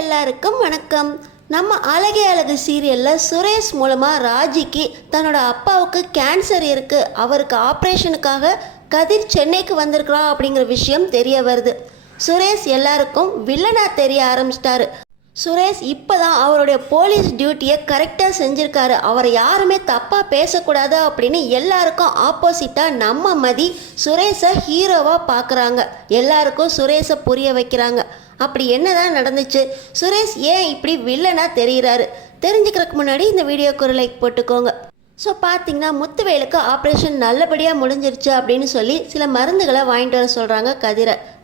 எல்லாருக்கும் வணக்கம். நம்ம அழகே அழகு சீரியலில் சுரேஷ் மூலமாக ராஜிக்கு தன்னோட அப்பாவுக்கு கேன்சர் இருக்குது, அவருக்கு ஆப்ரேஷனுக்காக கதிர் சென்னைக்கு வந்திருக்கிறா அப்படிங்கிற விஷயம் தெரிய வருது. சுரேஷ் எல்லாருக்கும் வில்லனாக தெரிய ஆரம்பிச்சிட்டாரு. சுரேஷ் இப்போ தான் அவருடைய போலீஸ் டியூட்டியை கரெக்டாக செஞ்சுருக்காரு. அவரை யாருமே தப்பாக பேசக்கூடாது அப்படின்னு எல்லாருக்கும் ஆப்போசிட்டாக நம்ம மதி சுரேஷை ஹீரோவாக பார்க்குறாங்க. எல்லாருக்கும் சுரேஷை புரிய வைக்கிறாங்க. அப்படி என்னதான் நடந்துச்சு, சுரேஷ் ஏன் இப்படி வில்லனாக தெரிகிறாரு, தெரிஞ்சுக்கிறதுக்கு முன்னாடி இந்த வீடியோக்கு ஒரு லைக் போட்டுக்கோங்க. ஸோ பார்த்தீங்கன்னா முத்துவேலுக்கு ஆப்ரேஷன் நல்லபடியாக முடிஞ்சிருச்சு அப்படின்னு சொல்லி சில மருந்துகளை வாங்கிட்டு வர சொல்கிறாங்க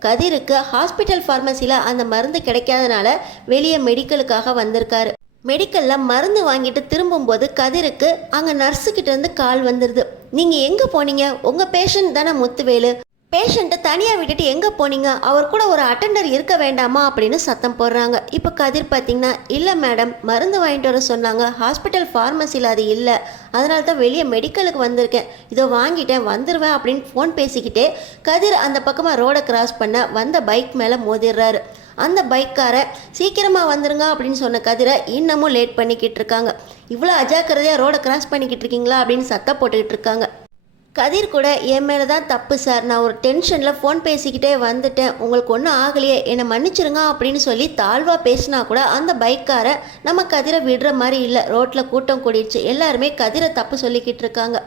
கதிருக்கு ஹாஸ்பிட்டல் ஃபார்மசியில் அந்த மருந்து கிடைக்காதனால வெளியே மெடிக்கலுக்காக வந்திருக்காரு. மெடிக்கலில் மருந்து வாங்கிட்டு திரும்பும்போது கதிருக்கு அங்கே நர்ஸுக்கிட்டேருந்து கால் வந்துடுது. நீங்கள் எங்கே போனீங்க, உங்கள் பேஷண்ட் தானே முத்துவேலு, பேஷண்ட்டை தனியாக விட்டுட்டு எங்கே போனீங்க, அவர் கூட ஒரு அட்டெண்டர் இருக்க வேண்டாமா அப்படின்னு சத்தம் போடுறாங்க. இப்போ கதிர் பார்த்தீங்கன்னா, இல்லை மேடம், மருந்து வாங்கிட்டு வர சொன்னாங்க, ஹாஸ்பிட்டல் ஃபார்மசியில் அது இல்லை, அதனால தான் வெளியே மெடிக்கலுக்கு வந்திருக்கேன், இதோ வாங்கிட்டேன், வந்துடுவேன் அப்படின்னு ஃபோன் பேசிக்கிட்டே கதிர் அந்த பக்கமாக ரோடை கிராஸ் பண்ண வந்த பைக் மேலே மோதிடுறாரு. அந்த பைக்காரை சீக்கிரமாக வந்துருங்க அப்படின்னு சொன்ன கதிரை இன்னமும் லேட் பண்ணிக்கிட்டு இருக்காங்க. இவ்வளோ அஜாக்கிரதையாக ரோடை கிராஸ் பண்ணிக்கிட்டு இருக்கீங்களா அப்படின்னு சத்தம் போட்டுக்கிட்டு இருக்காங்க. கதிர் கூட என் மேலே தான் தப்பு சார், நான் ஒரு டென்ஷனில் ஃபோன் பேசிக்கிட்டே வந்துட்டேன், உங்களுக்கு ஒன்றும் ஆகலையே, என்னை மன்னிச்சிருங்க அப்படின்னு சொல்லி தாழ்வாக பேசினா கூட அந்த பைக்காரை நம்ம கதிரை விடுற மாதிரி இல்லை. ரோட்டில் கூட்டம் கூடிடுச்சு, எல்லாருமே கதிரை தப்பு சொல்லிக்கிட்டு இருக்காங்க.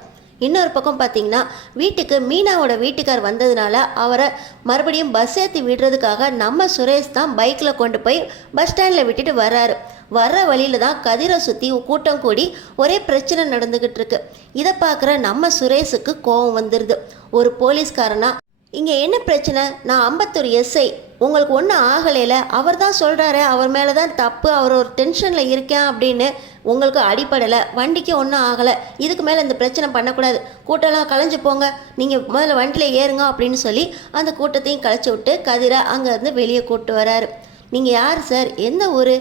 இன்னொரு பக்கம் பார்த்தீங்கன்னா வீட்டுக்கு மீனாவோட வீட்டுக்கார் வந்ததுனால அவரை மறுபடியும் பஸ் ஏற்றி விடுறதுக்காக நம்ம சுரேஷ் தான் பைக்கில் கொண்டு போய் பஸ் ஸ்டாண்டில் விட்டுட்டு வர்றாரு. வர்ற வழியில் தான் கதிரை சுற்றி கூட்டம் கூடி ஒரே பிரச்சனை நடந்துக்கிட்டு இருக்கு. இதை பார்க்குற நம்ம சுரேஷுக்கு கோபம் வந்துடுது. ஒரு போலீஸ்காரனா, இங்கே என்ன பிரச்சனை, நான் அம்பத்தூர் எஸ்ஐ, உங்களுக்கு ஒன்றும் ஆகலையில, அவர் தான் சொல்கிறாரு அவர் மேலே தான் தப்பு, அவர் ஒரு டென்ஷனில் இருக்கேன் அப்படின்னு, உங்களுக்கு அடிப்படலை, வண்டிக்கு ஒன்றும் ஆகலை, இதுக்கு மேலே இந்த பிரச்சனை பண்ணக்கூடாது, கூட்டம்லாம் கலைஞ்சு போங்க, நீங்கள் முதல்ல வண்டியில் ஏறுங்க அப்படின்னு சொல்லி அந்த கூட்டத்தையும் கலைச்சி விட்டு கதிரை அங்கேருந்து வெளியே கூப்பிட்டு வராரு. நீங்கள் யார் சார், எந்த ஊர்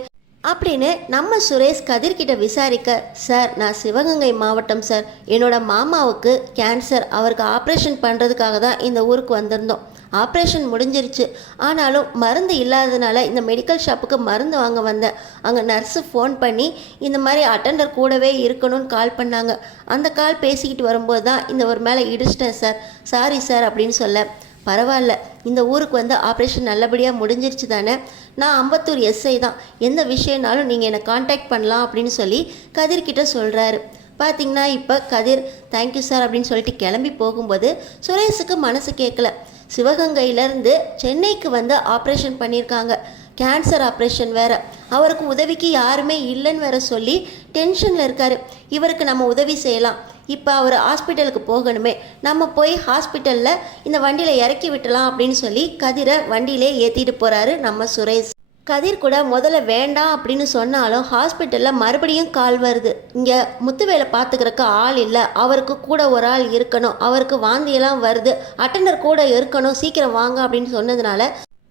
அப்படின்னு நம்ம சுரேஷ் கதிர்கிட்ட விசாரிக்க, சார் நான் சிவகங்கை மாவட்டம் சார், என்னோட மாமாவுக்கு கேன்சர், அவருக்கு ஆப்ரேஷன் பண்ணுறதுக்காக தான் இந்த ஊருக்கு வந்திருந்தோம், ஆப்ரேஷன் முடிஞ்சிருச்சு, ஆனாலும் மருந்து இல்லாததுனால இந்த மெடிக்கல் ஷாப்புக்கு மருந்து வாங்க வந்தேன், அங்கே நர்ஸு ஃபோன் பண்ணி இந்த மாதிரி அட்டெண்டர் கூடவே இருக்கணும்னு கால் பண்ணாங்க, அந்த கால் பேசிக்கிட்டு வரும்போது தான் இந்த ஒரு மேலே இடிச்சிட்டேன் சார், சாரி சார் அப்படின்னு சொல்ல, பரவாயில்ல, இந்த ஊருக்கு வந்து ஆப்ரேஷன் நல்லபடியாக முடிஞ்சிருச்சு தானே, நான் அம்பத்தூர் எஸ்ஐ தான், எந்த விஷயம்னாலும் நீங்கள் என்னை காண்டாக்ட் பண்ணலாம் அப்படின்னு சொல்லி கதிர்கிட்ட சொல்கிறாரு. பார்த்திங்கன்னா இப்போ கதிர் தேங்க்யூ சார் அப்படின்னு சொல்லிட்டு கிளம்பி போகும்போது சுரேஷுக்கு மனசு கேட்கல. சிவகங்கையிலேருந்து சென்னைக்கு வந்து ஆப்ரேஷன் பண்ணியிருக்காங்க, கேன்சர் ஆப்ரேஷன் வேறு, அவருக்கு உதவிக்கு யாருமே இல்லைன்னு வேற சொல்லி டென்ஷனில் இருக்கார். இவருக்கு நம்ம உதவி செய்யலாம், இப்போ அவர் ஹாஸ்பிட்டலுக்கு போகணுமே, நம்ம போய் ஹாஸ்பிட்டலில் இந்த வண்டியில் இறக்கி விட்டலாம் அப்படின்னு சொல்லி கதிரை வண்டியிலே ஏற்றிட்டு போகிறாரு நம்ம சுரேஷ். கதிர் கூட முதல்ல வேண்டாம் அப்படின்னு சொன்னாலும் ஹாஸ்பிட்டலில் மறுபடியும் கால் வருது, இங்கே முத்துவேலை பார்த்துக்கிறக்கு ஆள் இல்லை, அவருக்கு கூட ஒரு ஆள் இருக்கணும், அவருக்கு வாந்தியெல்லாம் வருது, அட்டெண்டர் கூட இருக்கணும், சீக்கிரம் வாங்க அப்படின்னு சொன்னதுனால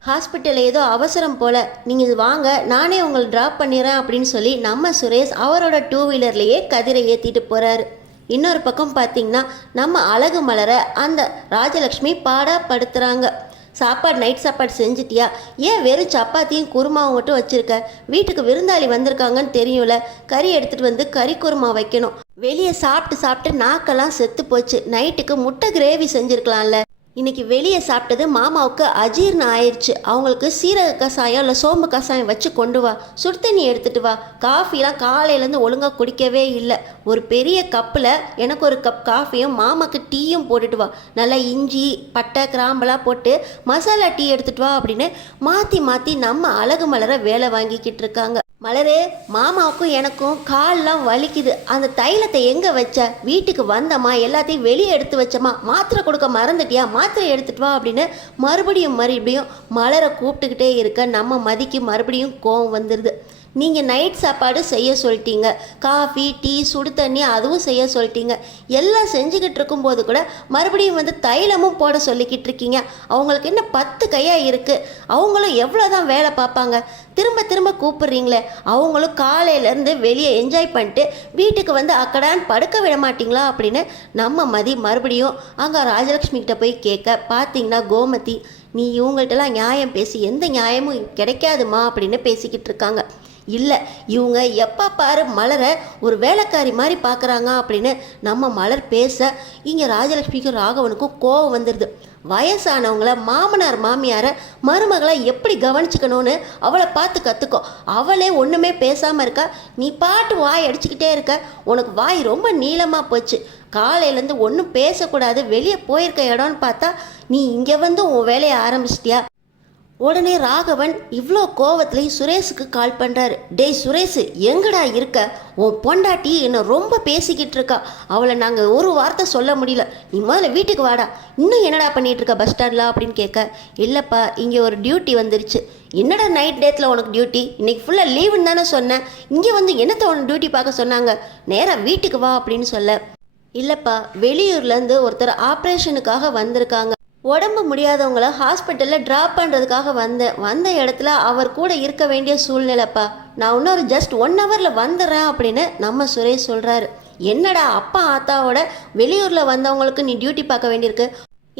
ஹாஸ்பிட்டலில் ஏதோ அவசரம் போல், நீங்கள் இது வாங்க, நானே உங்களை ட்ராப் பண்ணிடுறேன் அப்படின்னு சொல்லி நம்ம சுரேஷ் அவரோட 2 வீலர்லேயே கதிரை ஏற்றிட்டு போகிறாரு. இன்னொரு பக்கம் பார்த்திங்கன்னா நம்ம அழகு மலரை அந்த ராஜலக்ஷ்மி பாடாப்படுத்துகிறாங்க. சாப்பாடு நைட் சாப்பாடு செஞ்சிட்டியா, ஏன் வெறும் சப்பாத்தியும் குருமாவும் மட்டும் வச்சுருக்க, வீட்டுக்கு விருந்தாளி வந்திருக்காங்கன்னு தெரியும்ல, கறி எடுத்துகிட்டு வந்து கறி குருமா வைக்கணும், வெளியே சாப்பிட்டு சாப்பிட்டு நாக்கெல்லாம் செத்து போச்சு, நைட்டுக்கு முட்டை கிரேவி செஞ்சுருக்கலாம்ல, இன்றைக்கி வெளியே சாப்பிட்டது மாமாவுக்கு அஜீர்ணம் ஆயிடுச்சு, அவங்களுக்கு சீரக கசாயம் இல்லை சோம்பு கசாயம் வச்சு கொண்டு வா, சுடு தண்ணி எடுத்துகிட்டு வா, காஃபிலாம் காலையிலேருந்து ஒழுங்காக குடிக்கவே இல்லை, ஒரு பெரிய கப்பில் எனக்கு ஒரு கப் காஃபியும் மாமாவுக்கு டீயும் போட்டுட்டு வா, நல்லா இஞ்சி பட்டை கிராம்பெல்லாம் போட்டு மசாலா டீ எடுத்துகிட்டு வா அப்படின்னு மாற்றி மாற்றி நம்ம அழகு மலரை வேலை வாங்கிக்கிட்டு இருக்காங்க. மலரே, மாமாவுக்கும் எனக்கும் கால்லாம் வலிக்குது, அந்த தைலத்தை எங்கே வச்ச, வீட்டுக்கு வந்தம்மா எல்லாத்தையும் வெளியே எடுத்து வச்சம்மா, மாத்திரை கொடுக்க மறந்துட்டியா, மாத்திரை எடுத்துட்டு வா அப்படின்னு மறுபடியும் மலரை கூப்பிட்டுக்கிட்டே இருக்க நம்ம மதிக்கு மறுபடியும் கோவம் வந்துடுது. நீங்கள் நைட் சாப்பாடு செய்ய சொல்லிட்டீங்க, காஃபி டீ சுடு தண்ணி அதுவும் செய்ய சொல்லிட்டீங்க, எல்லாம் செஞ்சுக்கிட்டு இருக்கும்போது கூட மறுபடியும் வந்து தைலமும் போட சொல்லிக்கிட்டு இருக்கீங்க, அவங்களுக்கு என்ன 10 கையாக இருக்குது, அவங்களும் எவ்வளோ தான் வேலை பார்ப்பாங்க, திரும்ப திரும்ப கூப்பிடுறீங்களே, அவங்களும் காலையிலேருந்து வெளியே என்ஜாய் பண்ணிட்டு வீட்டுக்கு வந்து அக்கடான்னு படுக்க விட மாட்டிங்களா அப்படின்னு நம்ம மதி மறுபடியும் அங்கே ராஜலக்ஷ்மி கிட்ட போய் கேட்க, பார்த்தீங்கன்னா கோமதி, நீ இவங்கள்ட்டலாம் நியாயம் பேசி எந்த நியாயமும் கிடைக்காதுமா அப்படின்னு பேசிக்கிட்டு இருக்காங்க. இல்லை, இவங்க எப்போ பாரு மலரை ஒரு வேலைக்காரி மாதிரி பார்க்குறாங்க அப்படின்னு நம்ம மலர் பேச இங்கே ராஜலட்சுமிக்கும் ராகவனுக்கும் கோவம் வந்துடுது. வயசானவங்கள மாமனார் மாமியாரை மருமகளை எப்படி கவனிச்சுக்கணும்னு அவளை பார்த்து கற்றுக்கோ. அவளே ஒன்றுமே பேசாமல் இருக்கா, நீ பாட்டு வாய் அடிச்சுக்கிட்டே இருக்க. உனக்கு வாய் ரொம்ப நீளமாக போச்சு. காலையிலேருந்து ஒன்றும் பேசக்கூடாது, வெளியே போயிருக்க இடம்னு பார்த்தா நீ இங்கே வந்து உன் வேலையை ஆரம்பிச்சிட்டியா? உடனே ராகவன் இவ்வளோ கோவத்துலேயும் சுரேஷுக்கு கால் பண்ணுறாரு. டேய் சுரேஷ், எங்கடா இருக்க? உன் பொண்டாட்டி என்னை ரொம்ப பேசிக்கிட்டு இருக்கா. அவளை நாங்கள் ஒரு வார்த்தை சொல்ல முடியல. நீ முதல்ல வீட்டுக்கு வாடா. இன்னும் என்னடா பண்ணிகிட்டு இருக்க பஸ் ஸ்டாண்டில் அப்படின்னு கேட்க, இல்லைப்பா இங்கே ஒரு டியூட்டி வந்துருச்சு. என்னடா நைட் டேத்தில் உனக்கு டியூட்டி? இன்றைக்கி ஃபுல்லாக லீவுன்னு தானே சொன்னேன். இங்கே வந்து என்னத்தை உனக்கு டியூட்டி பார்க்க சொன்னாங்க? நேராக வீட்டுக்கு வா அப்படின்னு சொல்ல, இல்லைப்பா வெளியூர்லேருந்து ஒருத்தர் ஆப்ரேஷனுக்காக வந்திருக்காங்க. உடம்பு முடியாதவங்கள ஹாஸ்பிட்டலில் ட்ராப் பண்ணுறதுக்காக வந்த இடத்துல அவர் கூட இருக்க வேண்டிய சூழ்நிலைப்பா. நான் இன்னொரு ஜஸ்ட் 1 ஹவரில் வந்துடுறேன் அப்படின்னு நம்ம சுரேஷ் சொல்கிறாரு. என்னடா அப்பா ஆத்தாவோட வெளியூரில் வந்தவங்களுக்கு நீ டியூட்டி பார்க்க வேண்டியிருக்கு?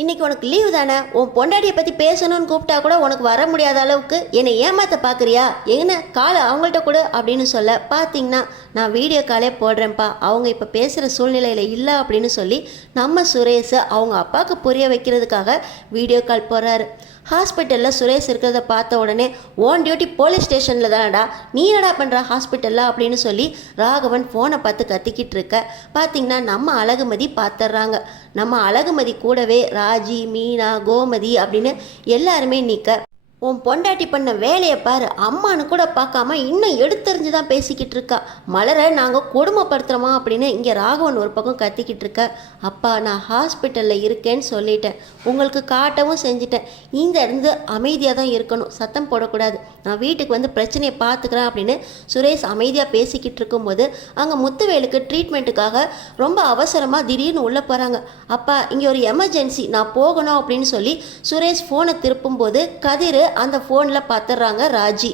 இன்றைக்கி உனக்கு லீவு தானே? உன் பொண்டாட்டியை பற்றி பேசணும்னு கூப்பிட்டா கூட உனக்கு வர முடியாத அளவுக்கு என்னை ஏமாற்ற பார்க்குறியா? என்ன காலை அவங்கள்ட்ட கொடு அப்படின்னு சொல்ல, பார்த்தீங்கன்னா நான் வீடியோ காலே போடுறேன்ப்பா, அவங்க இப்போ பேசுகிற சூழ்நிலையில் இல்லை அப்படின்னு சொல்லி நம்ம சுரேஷை அவங்க அப்பாவுக்கு புரிய வைக்கிறதுக்காக வீடியோ கால் போடுறாரு. ஹாஸ்பிட்டலில் சுரேஷ் இருக்கிறத பார்த்த உடனே, ஓன் டியூட்டி போலீஸ் ஸ்டேஷனில் தானடா, நீ என்னடா பண்ணுற ஹாஸ்பிட்டலில் அப்படின்னு சொல்லி ராகவன் ஃபோனை பார்த்து கத்திக்கிட்டு இருக்க. பார்த்திங்கன்னா நம்ம அழகுமதி பார்த்துட்றாங்க. நம்ம அழகுமதி கூடவே ராஜி, மீனா, கோமதி அப்படின்னு எல்லாருமே நிற்க, உன் பொண்டாட்டி பண்ண வேலையை பாரு, அம்மானு கூட பார்க்காம இன்னும் எடுத்தறிஞ்சு தான் பேசிக்கிட்டு இருக்கா. மலரை நாங்கள் கொடுமைப்படுத்துகிறோமா அப்படின்னு இங்கே ராகவன் ஒரு பக்கம் கத்திக்கிட்டு இருக்க. அப்பா நான் ஹாஸ்பிட்டலில் இருக்கேன்னு சொல்லிட்டேன், உங்களுக்கு காட்டவும் செஞ்சுட்டேன். இங்கே இருந்து அமைதியாக தான் இருக்கணும், சத்தம் போடக்கூடாது. நான் வீட்டுக்கு வந்து பிரச்சனையை பார்த்துக்கிறேன் அப்படின்னு சுரேஷ் அமைதியாக பேசிக்கிட்டு இருக்கும்போது அங்கே முத்துவேலுக்கு ட்ரீட்மெண்ட்டுக்காக ரொம்ப அவசரமாக திடீர்னு உள்ளே போகிறாங்க. அப்பா இங்கே ஒரு எமர்ஜென்சி, நான் போகணும் அப்படின்னு சொல்லி சுரேஷ் ஃபோனை திருப்பும்போது கதிர் அந்த ஃபோனில் பார்த்துடுறாங்க ராஜி.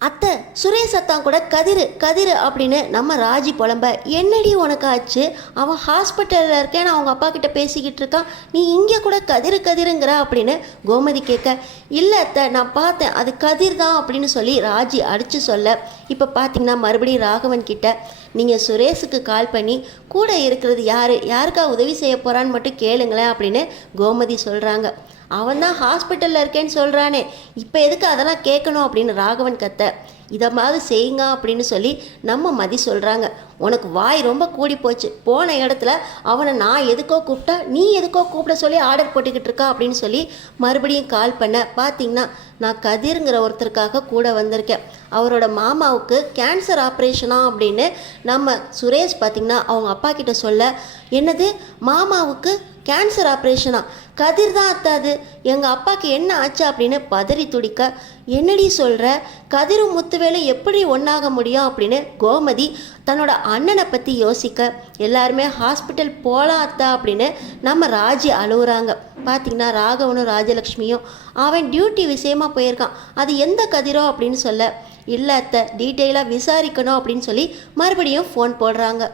அத்தை சுரேஷ் அத்தான் கூட கதிர் கதிர் அப்படின்னு நம்ம ராஜி புலம்ப, என்னடி உனக்கு ஆச்சு? அவன் ஹாஸ்பிட்டலில் இருக்கேன்னு அவங்க அப்பா கிட்ட பேசிக்கிட்டு இருக்கான், நீ இங்கே கூட கதிர் கதிருங்கிற அப்படின்னு கோமதி கேட்க, இல்லை அத்தை நான் பார்த்தேன் அது கதிர் தான் அப்படின்னு சொல்லி ராஜி அடித்து சொல்ல, இப்போ பார்த்தீங்கன்னா மறுபடியும் ராகவன் கிட்ட, நீங்கள் சுரேஷுக்கு கால் பண்ணி கூட இருக்கிறது யாருக்கா உதவி செய்ய போகிறான்னு மட்டும் கேளுங்களேன் அப்படின்னு கோமதி சொல்கிறாங்க. அவன் தான் ஹாஸ்பிட்டலில் இருக்கேன்னு சொல்கிறானே, இப்போ எதுக்கு அதெல்லாம் கேட்கணும் அப்படின்னு ராகவன் கத்த, இதை மாதிரி செய்யுங்க அப்படின்னு சொல்லி நம்ம மதி சொல்கிறாங்க. உனக்கு வாய் ரொம்ப கூடி போச்சு, போன இடத்துல அவனை நான் எதுக்கோ கூப்பிட்டா நீ எதுக்கோ கூப்பிட சொல்லி ஆர்டர் போட்டுக்கிட்டு இருக்கா அப்படின்னு சொல்லி மறுபடியும் கால் பண்ண, பார்த்தீங்கன்னா நான் கதிருங்கிற ஒருத்தருக்காக கூட வந்திருக்கேன். அவரோட மாமாவுக்கு கேன்சர் ஆப்ரேஷனா அப்படின்னு நம்ம சுரேஷ் பார்த்திங்கன்னா அவங்க அப்பா கிட்ட சொல்ல, என்னது மாமாவுக்கு கேன்சர் ஆப்ரேஷனா? கதிர் தான் அத்தாது, எங்கள் அப்பாவுக்கு என்ன ஆச்சு அப்படின்னு பதறி துடிக்க, என்னடி சொல்கிற? கதிரும் முத்துவேலும் எப்படி ஒன்றாக முடியும் அப்படின்னு கோமதி தன்னோட அண்ணனை பற்றி யோசிக்க, எல்லாருமே ஹாஸ்பிட்டல் போகலாம் அத்தா அப்படின்னு நம்ம ராஜி அழுகுறாங்க. பார்த்திங்கன்னா ராகவனும் ராஜலக்ஷ்மியும் அவன் டியூட்டி விஷயமா போயிருக்கான், அது எந்த கதிரோ அப்படின்னு சொல்ல, இல்லை அத்தை டீட்டெயிலாக விசாரிக்கணும் அப்படின்னு சொல்லி மறுபடியும் ஃபோன் போடுறாங்க.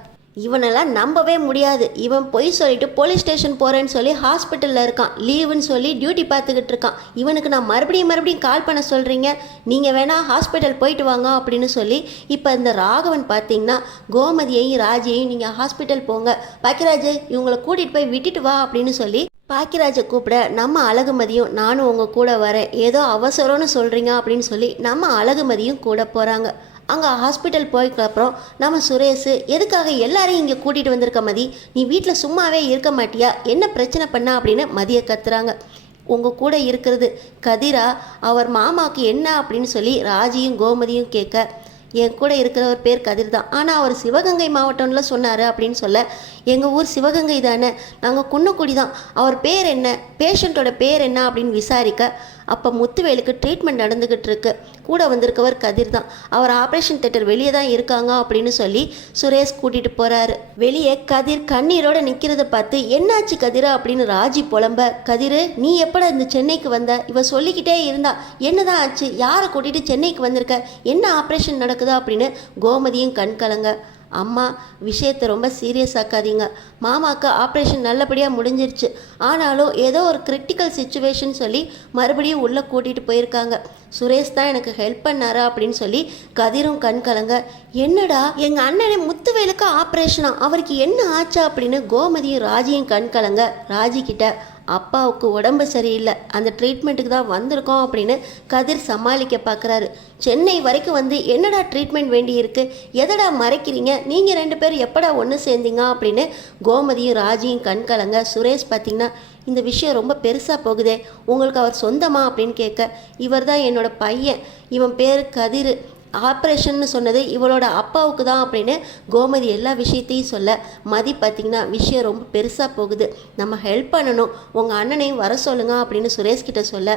இவனெல்லாம் நம்பவே முடியாது, இவன் பொய் சொல்லிட்டு போலீஸ் ஸ்டேஷன் போகிறேன்னு சொல்லி ஹாஸ்பிட்டலில் இருக்கான், லீவுன்னு சொல்லி டியூட்டி பார்த்துக்கிட்டு இருக்கான். இவனுக்கு நான் மறுபடியும் கால் பண்ண சொல்கிறீங்க, நீங்கள் வேணால் ஹாஸ்பிட்டல் போயிட்டு வாங்க அப்படின்னு சொல்லி இப்போ இந்த ராகவன் பார்த்தீங்கன்னா கோமதியையும் ராஜியையும் நீங்கள் ஹாஸ்பிட்டல் போங்க, பாக்கியராஜ் இவங்களை கூட்டிகிட்டு போய் விட்டுட்டு வா அப்படின்னு சொல்லி பாக்கியராஜை கூப்பிட, நம்ம அழகுமதியும் நானும் உங்கள் கூட வரேன், ஏதோ அவசரம்னு சொல்கிறீங்க அப்படின்னு சொல்லி நம்ம அழகுமதியும் கூட போகிறாங்க. அங்கே ஹாஸ்பிட்டல் போய்க்கப்புறம் நம்ம சுரேஷ், எதுக்காக எல்லாரையும் இங்கே கூட்டிகிட்டு வந்திருக்க மதி, நீ வீட்டில் சும்மாவே இருக்க மாட்டியா, என்ன பிரச்சனை பண்ணா அப்படின்னு மதியை கத்துறாங்க. உங்கள் கூட இருக்கிறது கதிரா, அவர் மாமாவுக்கு என்ன அப்படின்னு சொல்லி ராஜியும் கோமதியும் கேட்க, என் கூட இருக்கிறவர் பேர் கதிர் தான், ஆனால் அவர் சிவகங்கை மாவட்டம்ல சொன்னார் அப்படின்னு சொல்ல, எங்கள் ஊர் சிவகங்கை தானே, நாங்கள் குன்னக்குடி தான், அவர் பேர் என்ன, பேஷண்ட்டோட பேர் என்ன அப்படின்னு விசாரிக்க, அப்போ முத்துவேலுக்கு ட்ரீட்மெண்ட் நடந்துக்கிட்டு இருக்கு, கூட வந்திருக்கவர் கதிர் தான், அவர் ஆப்ரேஷன் தியேட்டர் வெளியே தான் இருக்காங்க அப்படின்னு சொல்லி சுரேஷ் கூட்டிகிட்டு போகிறாரு. வெளியே கதிர் கண்ணீரோடு நிற்கிறத பார்த்து, என்னாச்சு கதிரா அப்படின்னு ராஜி புலம்ப, கதிர் நீ எப்படா இந்த சென்னைக்கு வந்த, இவ சொல்லிக்கிட்டே இருந்தா, என்னதான் ஆச்சு, யாரை கூட்டிகிட்டு சென்னைக்கு வந்திருக்க, என்ன ஆப்ரேஷன் நடக்குதா அப்படின்னு கோமதியும் கண் கலங்க. அம்மா விஷயத்தை ரொம்ப சீரியஸ் ஆக்காதீங்க. மாமாவுக்கு ஆப்ரேஷன் நல்லபடியாக முடிஞ்சிருச்சு. ஆனாலும் ஏதோ ஒரு கிரிட்டிக்கல் சுச்சுவேஷன் சொல்லி மறுபடியும் உள்ளே கூட்டிகிட்டு போயிருக்காங்க. சுரேஷ் தான் எனக்கு ஹெல்ப் பண்ணாரா அப்படின்னு சொல்லி கதிரும் கண் கலங்க. என்னடா எங்கள் அண்ணனை முத்துவேலுக்கு ஆப்ரேஷனா, அவருக்கு என்ன ஆச்சா அப்படின்னு கோமதியும் ராஜியும் கண் கலங்க. ராஜி கிட்ட அப்பாவுக்கு உடம்பு சரியில்லை, அந்த ட்ரீட்மெண்ட்டுக்கு தான் வந்திருக்கோம் அப்படின்னு கதிர் சமாளிக்க பார்க்குறாரு. சென்னை வரைக்கும் வந்து என்னடா ட்ரீட்மெண்ட் வேண்டி இருக்கு, எதடா மறைக்கிறீங்க, நீங்கள் 2 பேர் எப்படா ஒன்று சேர்ந்தீங்க அப்படின்னு கோமதியும் ராஜியும் கண் கலங்க. சுரேஷ் பார்த்திங்கன்னா இந்த விஷயம் ரொம்ப பெருசாக போகுதே, உங்களுக்கு அவர் சொந்தமா அப்படின்னு கேட்க, இவர் தான் என்னோட பையன், இவன் பேர் கதிர், ஆப்ரேஷன்னு சொன்னது இவளோட அப்பாவுக்கு தான் அப்படின்னு கோமதி எல்லா விஷயத்தையும் சொல்ல, மதி பார்த்திங்கன்னா விஷயம் ரொம்ப பெருசாக போகுது, நம்ம ஹெல்ப் பண்ணணும், உங்கள் அண்ணனையும் வர சொல்லுங்க அப்படின்னு சுரேஷ்கிட்ட சொல்ல,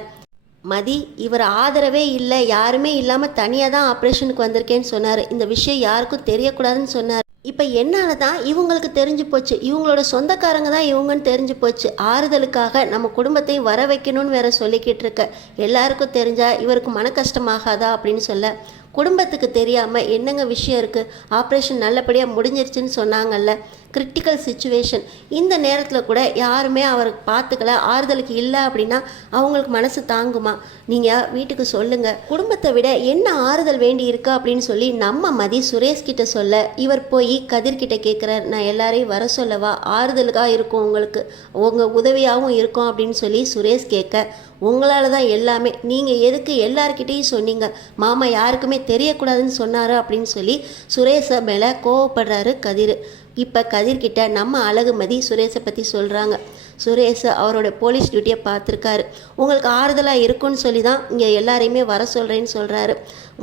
மதி இவர் ஆதரவே இல்லை, யாருமே இல்லாமல் தனியாக தான் ஆப்ரேஷனுக்கு வந்திருக்கேன்னு சொன்னார், இந்த விஷயம் யாருக்கும் தெரியக்கூடாதுன்னு சொன்னார். இப்போ என்னால் தான் இவங்களுக்கு தெரிஞ்சு போச்சு, இவங்களோட சொந்தக்காரங்க தான் இவங்கன்னு தெரிஞ்சு போச்சு, ஆறுதலுக்காக நம்ம குடும்பத்தையும் வர வைக்கணும்னு வேற சொல்லிக்கிட்டு இருக்க, எல்லாருக்கும் தெரிஞ்சால் இவருக்கு மன கஷ்டமாகாதா அப்படின்னு சொல்ல, குடும்பத்துக்கு தெரியாமல் என்னங்க விஷயம் இருக்குது, ஆப்ரேஷன் நல்லபடியாக முடிஞ்சிருச்சுன்னு சொன்னாங்கல்ல, கிரிட்டிக்கல் சுச்சுவேஷன், இந்த நேரத்தில் கூட யாருமே அவருக்கு பார்த்துக்கல, ஆறுதலுக்கு இல்லை அப்படின்னா அவங்களுக்கு மனசு தாங்குமா, நீங்கள் வீட்டுக்கு சொல்லுங்கள், குடும்பத்தை விட என்ன ஆறுதல் வேண்டி இருக்கா அப்படின்னு சொல்லி நம்ம மதி சுரேஷ்கிட்ட சொல்ல, இவர் போய் கதிர்கிட்ட கேட்குறார், நான் எல்லாரையும் வர சொல்லவா, ஆறுதலுக்காக இருக்கும், உங்களுக்கு உங்கள் உதவியாகவும் இருக்கும் அப்படின்னு சொல்லி சுரேஷ் கேட்க, உங்களால் தான் எல்லாமே, நீங்கள் எதுக்கு எல்லார்கிட்டையும் சொன்னீங்க, மாமா யாருக்குமே தெரியக்கூடாதுன்னு சொன்னார் அப்படின்னு சொல்லி சுரேஷை மேலே கோவப்படுறாரு கதிர். இப்போ கதிர்கிட்ட நம்ம அழகுமதி சுரேஷை பற்றி சொல்கிறாங்க. சுரேஷ் அவரோட போலீஸ் டியூட்டியை பார்த்துருக்காரு, உங்களுக்கு ஆறுதலாக இருக்குன்னு சொல்லி தான் இங்கே எல்லாரையுமே வர சொல்கிறேன்னு சொல்கிறாரு.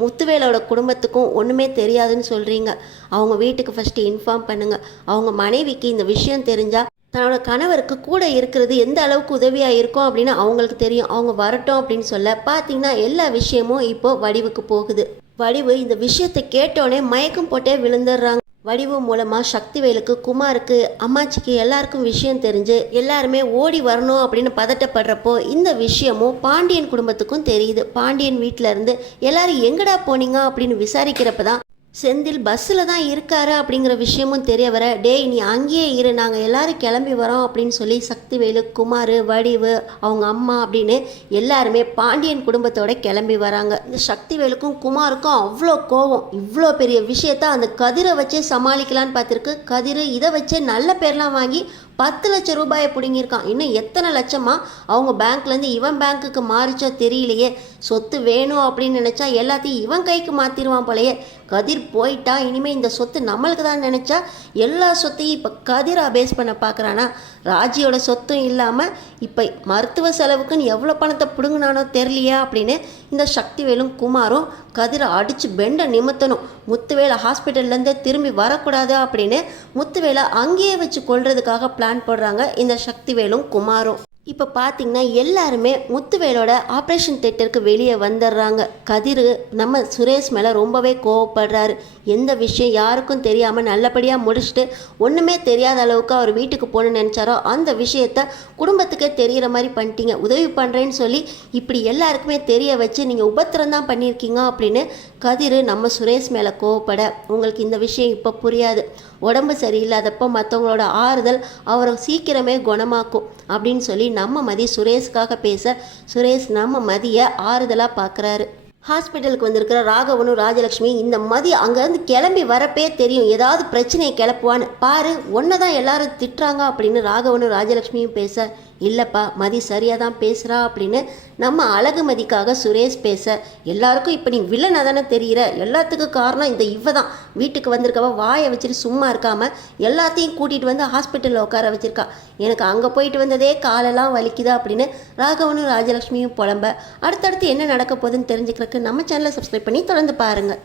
முத்துவேலோட குடும்பத்துக்கும் ஒன்றுமே தெரியாதுன்னு சொல்கிறீங்க, அவங்க வீட்டுக்கு ஃபஸ்ட்டு இன்ஃபார்ம் பண்ணுங்கள், அவங்க மனைவிக்கு இந்த விஷயம் தெரிஞ்சால் தன்னோட கணவருக்கு கூட இருக்கிறது எந்த அளவுக்கு உதவியாக இருக்கும் அப்படின்னு அவங்களுக்கு தெரியும், அவங்க வரட்டும் அப்படின்னு சொல்ல, பார்த்தீங்கன்னா எல்லா விஷயமும் இப்போது வடிவுக்கு போகுது. வடிவு இந்த விஷயத்தை கேட்டோடனே மயக்கம் போட்டே விழுந்துடுறாங்க. வடிவு மூலமாக சக்திவேலுக்கு, குமாருக்கு, அம்மாச்சிக்கு எல்லாருக்கும் விஷயம் தெரிஞ்சு எல்லாருமே ஓடி வரணும் அப்படின்னு பதட்டப்படுறப்போ இந்த விஷயமும் பாண்டியன் குடும்பத்துக்கும் தெரியுது. பாண்டியன் வீட்டில் இருந்து எல்லாரும் எங்கடா போனீங்க அப்படின்னு விசாரிக்கிறப்ப தான் செந்தில் பஸ்ஸில் தான் இருக்காரு அப்படிங்கிற விஷயமும் தெரிய வர, டேய் நீ அங்கேயே இரு, நாங்கள் எல்லாரும் கிளம்பி வரோம் அப்படின்னு சொல்லி சக்திவேலு, குமார், வடிவு, அவங்க அம்மா அப்படின்னு எல்லாருமே பாண்டியன் குடும்பத்தோட கிளம்பி வராங்க. இந்த சக்திவேலுக்கும் குமாருக்கும் அவ்வளோ கோவம், இவ்வளோ பெரிய விஷயத்த அந்த கதிரை வச்சே சமாளிக்கலான்னு பார்த்துருக்கு. கதிர் இதை வச்சே நல்ல பேர்லாம் வாங்கி 10 லட்சம் ரூபாயை பிடுங்கியிருக்கான். இன்னும் எத்தனை லட்சமா அவங்க பேங்க்லேருந்து இவன் பேங்க்குக்கு மாறிச்சோ தெரியலையே. சொத்து வேணும் அப்படின்னு நினச்சா எல்லாத்தையும் இவன் கைக்கு மாற்றிடுவான் போலையே. கதிர் போயிட்டா இனிமேல் இந்த சொத்து நம்மளுக்கு தான் நினச்சா எல்லா சொத்தையும் இப்போ கதிராக பேஸ் பண்ண பார்க்குறானா. ராஜியோட சொத்தும் இல்லாமல் இப்போ மருத்துவ செலவுக்குன்னு எவ்வளோ பணத்தை பிடுங்கினானோ தெரியலையா அப்படின்னு இந்த சக்திவேலும் குமாரும் கதிரை அடித்து பெண்டை நிமித்தணும், முத்துவேலை ஹாஸ்பிட்டல்லேருந்தே திரும்பி வரக்கூடாது அப்படின்னு முத்துவேலை அங்கேயே வச்சு கொள்றதுக்காக பிளான் போடுறாங்க இந்த சக்திவேலும் குமாரும். இப்போ பார்த்தீங்கன்னா எல்லாருமே முத்துவேலோட ஆப்ரேஷன் தியேட்டருக்கு வெளியே வந்துடுறாங்க. கதிர் நம்ம சுரேஷ் மேலே ரொம்பவே கோவப்படுறாரு. எந்த விஷயம் யாருக்கும் தெரியாமல் நல்லபடியாக முடிச்சுட்டு ஒன்றுமே தெரியாத அளவுக்கு அவர் வீட்டுக்கு போகணுன்னு நினச்சாரோ அந்த விஷயத்த குடும்பத்துக்கே தெரிகிற மாதிரி பண்ணிட்டீங்க, உதவி பண்ணுறேன்னு சொல்லி இப்படி எல்லாருக்குமே தெரிய வச்சு நீங்கள் உபத்திரம் தான் பண்ணியிருக்கீங்க அப்படின்னு கதிர் நம்ம சுரேஷ் மேலே கோவப்பட, உங்களுக்கு இந்த விஷயம் இப்போ புரியாது, உடம்பு சரியில்லாதப்போ மற்றவங்களோட ஆறுதல் அவரை சீக்கிரமே குணமாக்கும் அப்படின்னு சொல்லி நம்ம மதி சுரேஷ்காக பேச, சுரேஷ் நம்ம மதியை ஆறுதலாக பார்க்குறாரு. ஹாஸ்பிட்டலுக்கு வந்திருக்கிற ராகவனும் ராஜலக்ஷ்மி இந்த மதி அங்கேருந்து கிளம்பி வரப்பே தெரியும் ஏதாவது பிரச்சனையை கிளப்புவான்னு, பாரு ஒன்றை தான் எல்லாரும் திட்டுறாங்க அப்படின்னு ராகவனும் ராஜலக்ஷ்மியும் பேச, இல்லைப்பா மதி சரியாக தான் பேசுகிறா அப்படின்னு நம்ம அழகுமதிக்காக சுரேஷ் பேச, எல்லாருக்கும் இப்போ நீ வில்லனாக தானே தெரிகிற, எல்லாத்துக்கும் காரணம் இந்த இவ தான், வீட்டுக்கு வந்திருக்கவ வாயை வச்சுட்டு சும்மா இருக்காமல் எல்லாத்தையும் கூட்டிகிட்டு வந்து ஹாஸ்பிட்டலில் உட்கார வச்சுருக்கா, எனக்கு அங்கே போயிட்டு வந்ததே காலெல்லாம் வலிக்குதா அப்படின்னு ராகவனும் ராஜலக்ஷ்மியும் புலம்ப. அடுத்தடுத்து என்ன நடக்க போகுதுன்னு தெரிஞ்சுக்கிறதுக்கு நம்ம சேனலை சப்ஸ்கிரைப் பண்ணி தொடர்ந்து பாருங்கள்.